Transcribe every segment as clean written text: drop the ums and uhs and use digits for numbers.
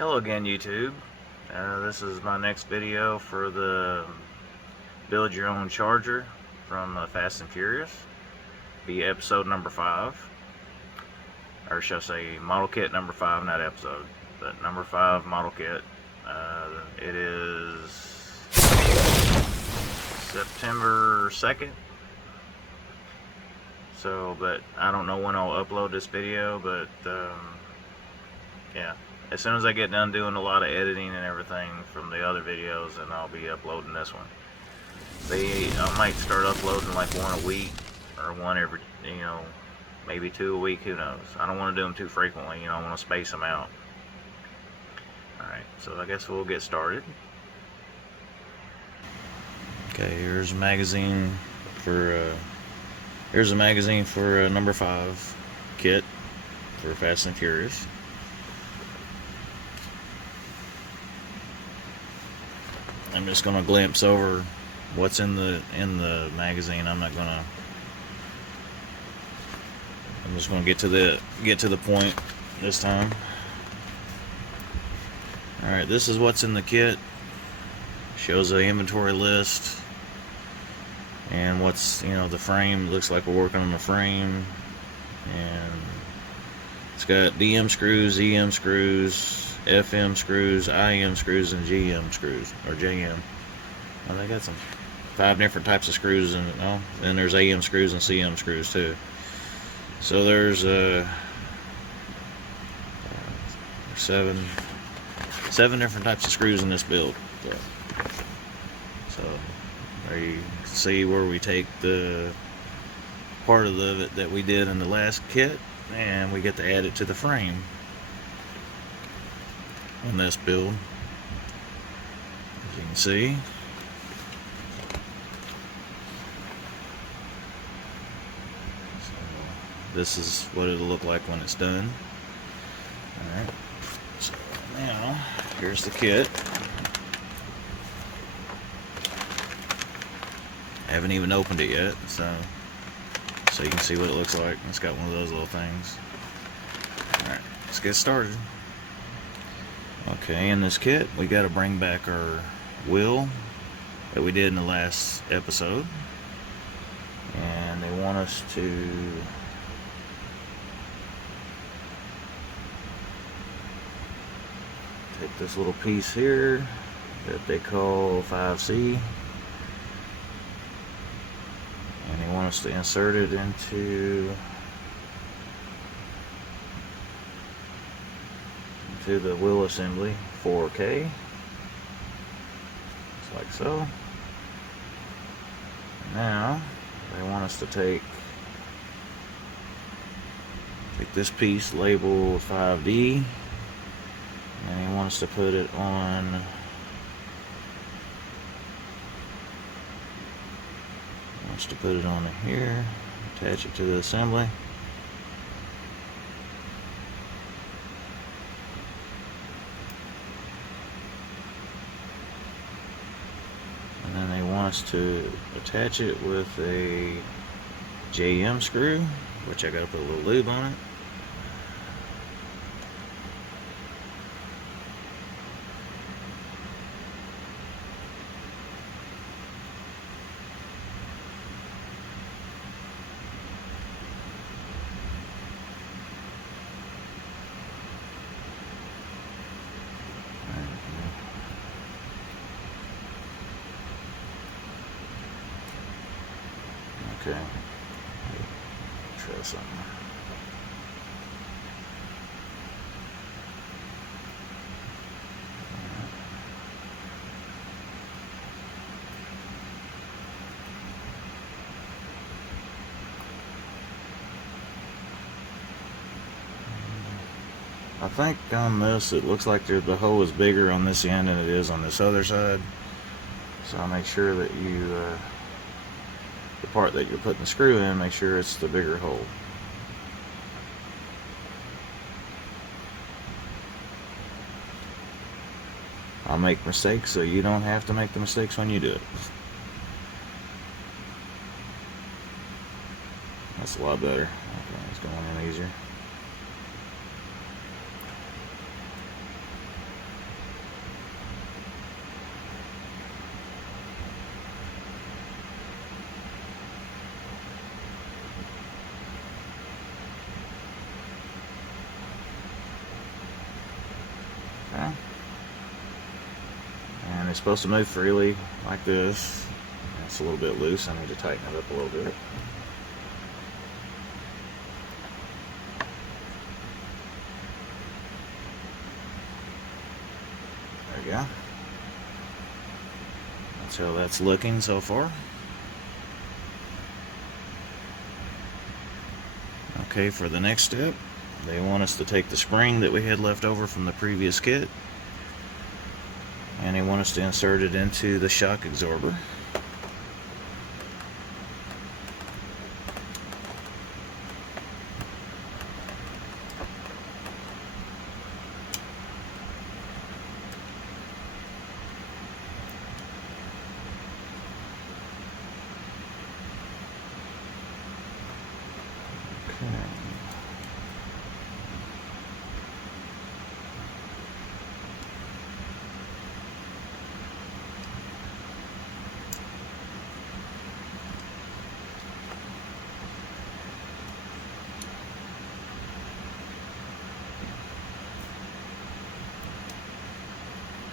Hello again, YouTube. This is my next video for the build your own charger from Fast and Furious. Be episode number 5, or shall I say model kit number 5, not episode, but number 5 model kit. It is September 2nd. So, but I don't know when I'll upload this video, but yeah. As soon as I get done doing a lot of editing and everything from the other videos, then I'll be uploading this one. I might start uploading like one a week, or one every, maybe 2 a week, who knows. I don't want to do them too frequently, I want to space them out. Alright, so I guess we'll get started. Okay, here's a magazine for, number 5 kit for Fast and Furious. I'm just gonna glimpse over what's in the magazine. I'm just gonna get to the point this time. All right, this is what's in the kit. Shows the inventory list and what's the frame. Looks like we're working on the frame, and it's got DM screws, EM screws, FM screws, IM screws, and GM screws, or JM. Well, they got some 5 different types of screws in it. Oh, and there's AM screws and CM screws too. So there's 7 different types of screws in this build. So there you can see where we take the part of it that we did in the last kit, and we get to add it to the frame on this build, as you can see. So this is what it'll look like when it's done. Alright, so now here's the kit. I haven't even opened it yet, so you can see what it looks like. It's got one of those little things. Alright, let's get started. Okay, in this kit, we got to bring back our wheel that we did in the last episode, and they want us to take this little piece here that they call 5C, and they want us to insert it into the wheel assembly 4K, just like so. Now they want us to take this piece labeled 5D, and they want us to put it on here, attach it to the assembly. To attach it with a JM screw, which I gotta put a little lube on it. Okay, try something. I think on this, it looks like the hole is bigger on this end than it is on this other side. So I'll make sure that the part that you're putting the screw in, make sure it's the bigger hole. I'll make mistakes so you don't have to make the mistakes when you do it. That's a lot better. Okay, it's going in easier. supposed to move freely like this. It's a little bit loose. I need to tighten it up a little bit. There we go. That's how that's looking so far. Okay, for the next step, they want us to take the spring that we had left over from the previous kit, and they want us to insert it into the shock absorber.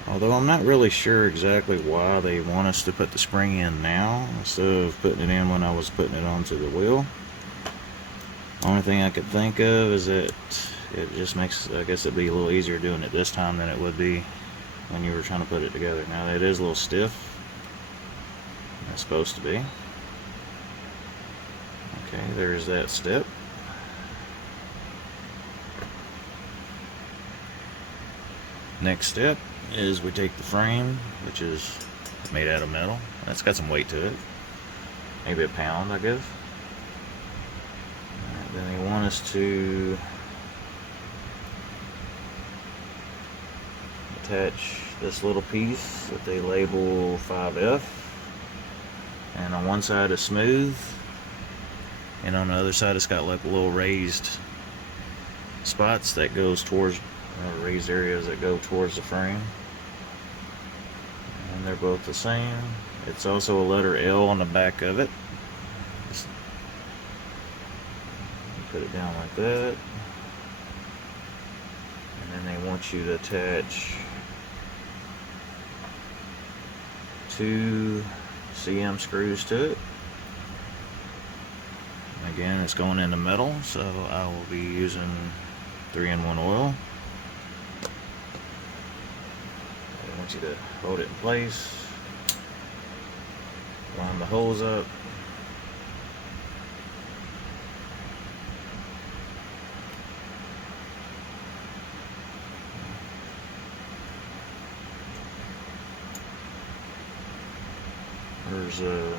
Although I'm not really sure exactly why they want us to put the spring in now instead of putting it in when I was putting it onto the wheel. Only thing I could think of is that it just makes, I guess it'd be a little easier doing it this time than it would be when you were trying to put it together. Now it is a little stiff. It's supposed to be. Okay, there's that step. Next step is we take the frame, which is made out of metal. That's got some weight to it. Maybe a pound, I guess. Alright, then they want us to attach this little piece that they label 5F. And on one side is smooth, and on the other side it's got like little raised spots that goes towards, raised areas that go towards the frame. And they're both the same. It's also a letter L on the back of it. Just put it down like that. And then they want you to attach 2 CM screws to it. Again, it's going into metal, so I will be using 3-in-1 oil. I want you to hold it in place, line the holes up, there's a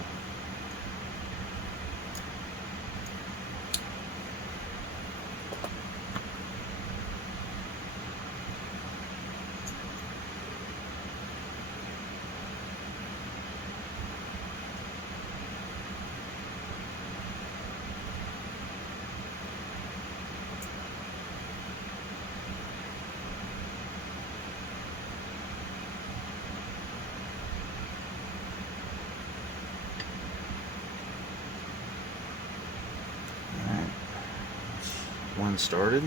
one started.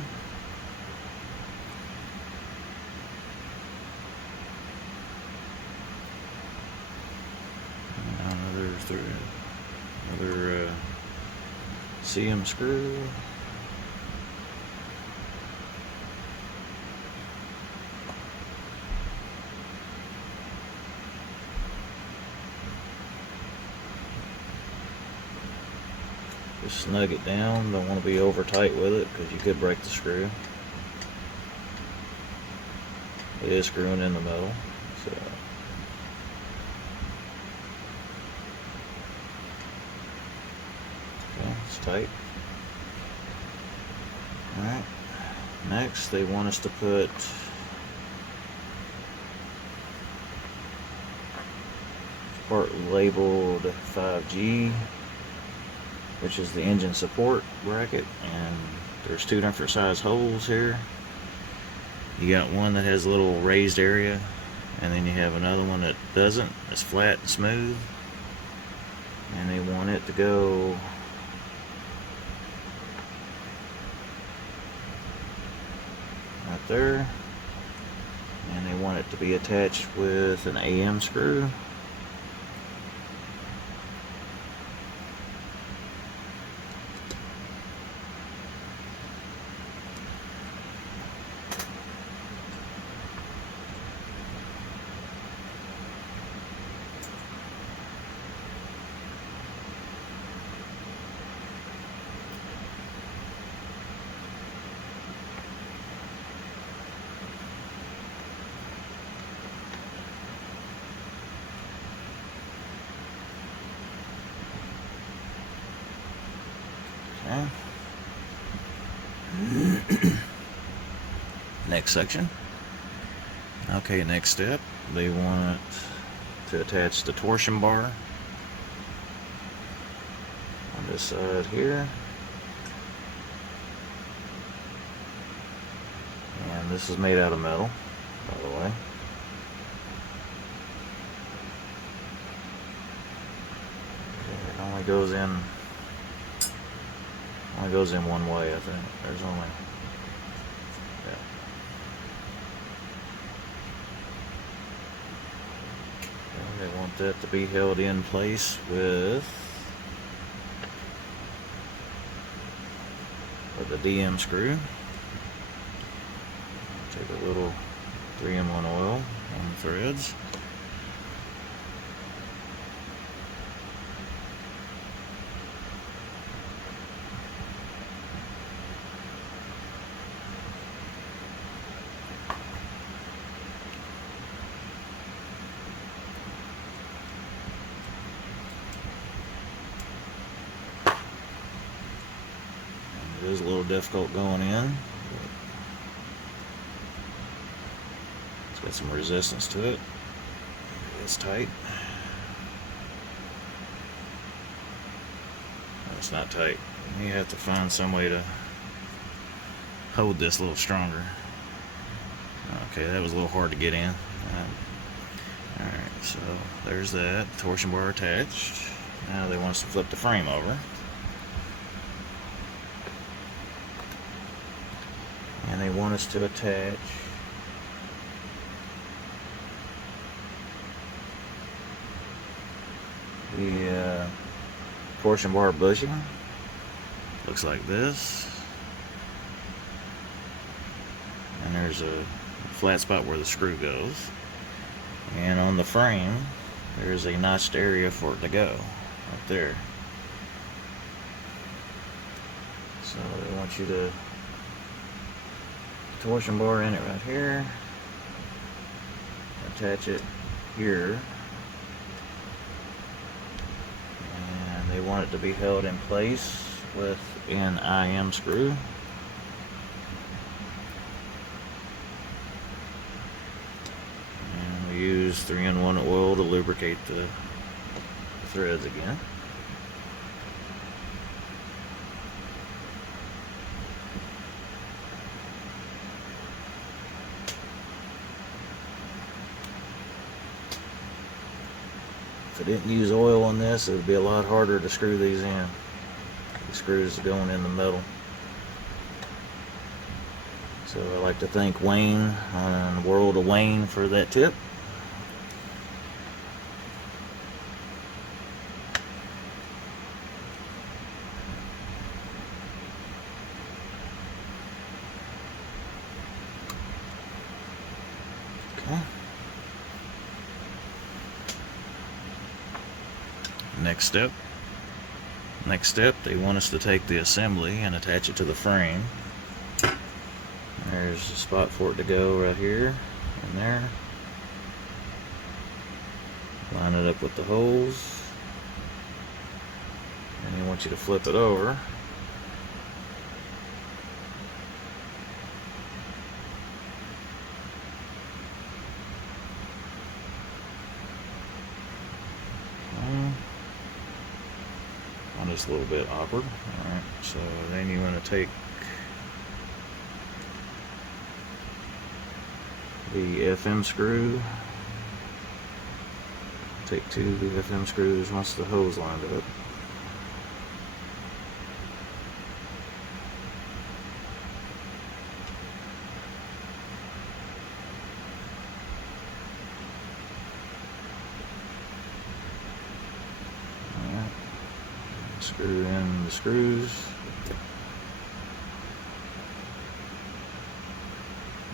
Another CM screw. Just snug it down. Don't want to be over tight with it because you could break the screw. It is screwing in the metal, so okay, it's tight. Alright, next they want us to put part labeled 5G, which is the engine support bracket, and there's 2 different size holes here. You got one that has a little raised area, and then you have another one that doesn't. It's flat and smooth, and they want it to go right there, and they want it to be attached with an AM screw. Next section. Okay, next step, they want to attach the torsion bar on this side here. And this is made out of metal, by the way. Okay, it only goes in one way, I think. There's only, yeah. And they want that to be held in place with a DM screw. Take a little 3-in-1 oil on the threads. It is a little difficult going in. It's got some resistance to it. It's tight. No, it's not tight. You have to find some way to hold this a little stronger. Okay, that was a little hard to get in. Alright, so there's that. Torsion bar attached. Now they want us to flip the frame over. And they want us to attach the torsion bar bushing. Looks like this. And there's a flat spot where the screw goes. And on the frame, there's a notched area for it to go, right there. So they want you to torsion bar in it right here, attach it here, and they want it to be held in place with an IM screw. And we use 3-in-1 oil to lubricate the threads again. If I didn't use oil on this, it would be a lot harder to screw these in. The screws are going in the middle. So I like to thank Wayne on World of Wayne for that tip. Okay. Next step, they want us to take the assembly and attach it to the frame. There's a spot for it to go right here and there. Line it up with the holes. And they want you to flip it over. Just a little bit awkward. Alright, so then you want to take the FM screw, take 2 FM screws once the hose lined up. screw in the screws.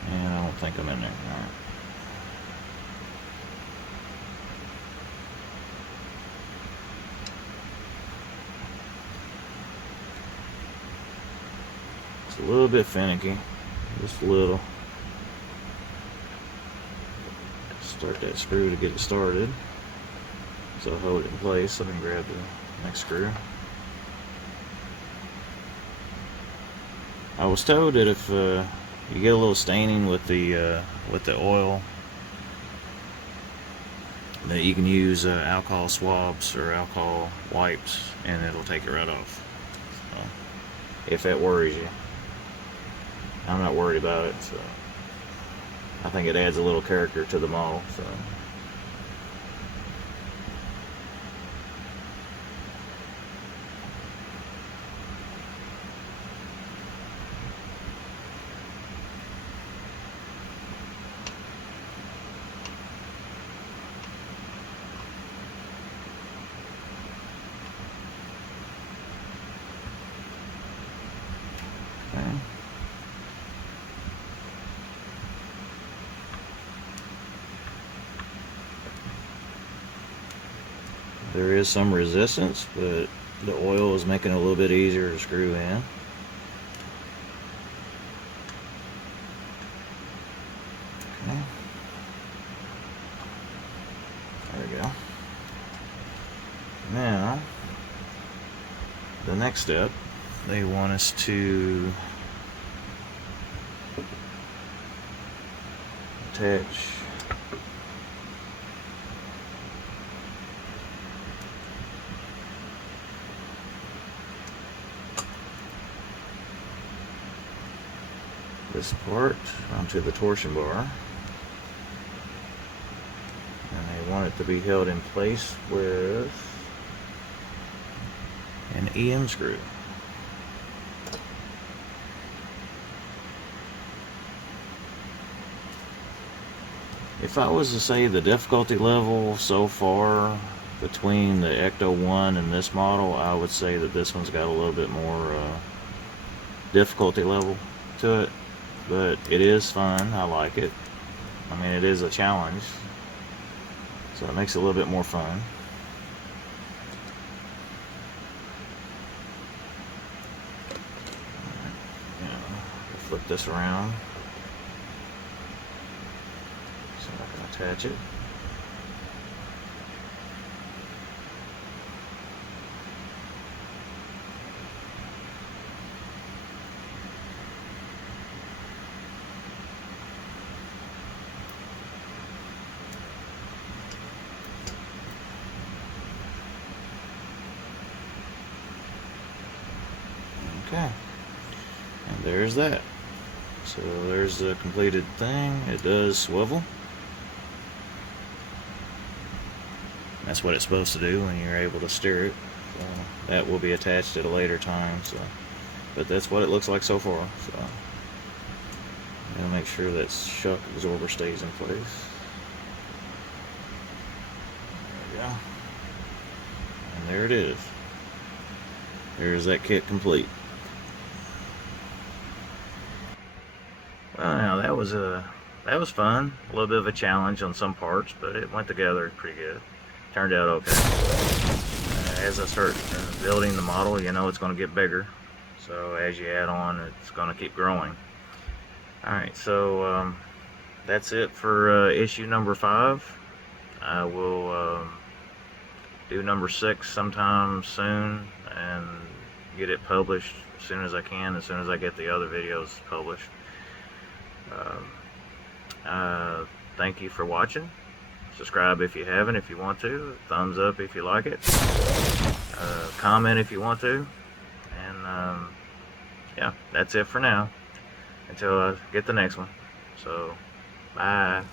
And I don't think I'm in there. All right. It's a little bit finicky, just a little. Start that screw to get it started. So I'll hold it in place. Let me grab the next screw. I was told that if you get a little staining with the oil, that you can use alcohol swabs or alcohol wipes, and it'll take it right off. So, if that worries you, I'm not worried about it. So I think it adds a little character to the model. So. Okay. There is some resistance, but the oil is making it a little bit easier to screw in. Okay. There we go. Now, the next step, they want us to attach this part onto the torsion bar, and they want it to be held in place with an EM screw. If I was to say the difficulty level so far between the Ecto 1 and this model, I would say that this one's got a little bit more difficulty level to it, but it is fun. I like it. I mean, it is a challenge, so it makes it a little bit more fun. Flip this around so I can attach it. Okay, and there's that. So there's the completed thing. It does swivel. That's what it's supposed to do when you're able to steer it. So that will be attached at a later time. So, but that's what it looks like so far. So I'm gonna make sure that shock absorber stays in place. There we go. And there it is. There's that kit complete. Well, now that was fun. A little bit of a challenge on some parts, but it went together pretty good. Turned out okay. As I start building the model, you know it's going to get bigger. So as you add on, it's going to keep growing. Alright, so that's it for issue number 5. I will do number 6 sometime soon and get it published as soon as I can, as soon as I get the other videos published. Thank you for watching. Subscribe if you haven't, if you want to. Thumbs up if you like it. Comment if you want to. And yeah, that's it for now until I get the next one. So bye.